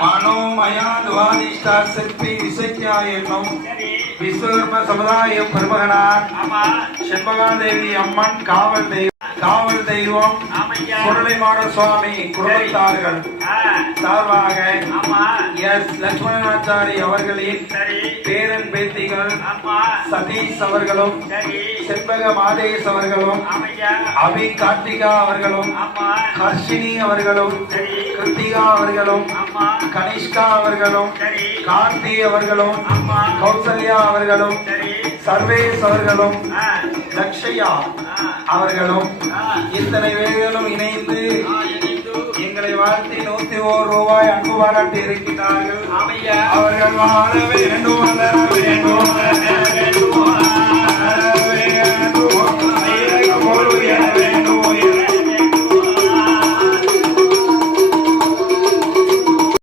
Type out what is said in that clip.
மனோமயா துவாதிஷ்டா சிற்பி விசைக்கியா என்னும் விஸ்வகர்ம சமுதாய பெருமகனார் ஆமா. செண்பகாதேவி அம்மன் காவல் தெய்வம் காவல் தெய்வம் சுடலைமாட சுவாமி குடும்பத்தார்கள் ஆ, சார்பாக எஸ் லட்சுமணாச்சாரி அவர்களின் பேரன் பேத்திகள் சதீஷ் அவர்களும் செண்பக மாதேஷ் அவர்களும் அபி கார்த்திகா அவர்களும் ஹர்ஷினி அவர்களும் கிருத்திகா அவர்களும் கனிஷ்கா அவர்களும் கார்த்தி அவர்களும் கௌசல்யா அவர்களும் சரி. சர்வேஸ் அவர்களும் லக்ஷயா அவர்களும் இத்தனை பேர்களும் இணைந்து எங்களை வாழ்த்தி நூத்தி ஓர் ரூபாய் அன்பு பாராட்டி இருக்கின்றார்கள் ஆமையா. அவர்கள் வாழ வேண்டும் வளர வேண்டும் வேண்டும்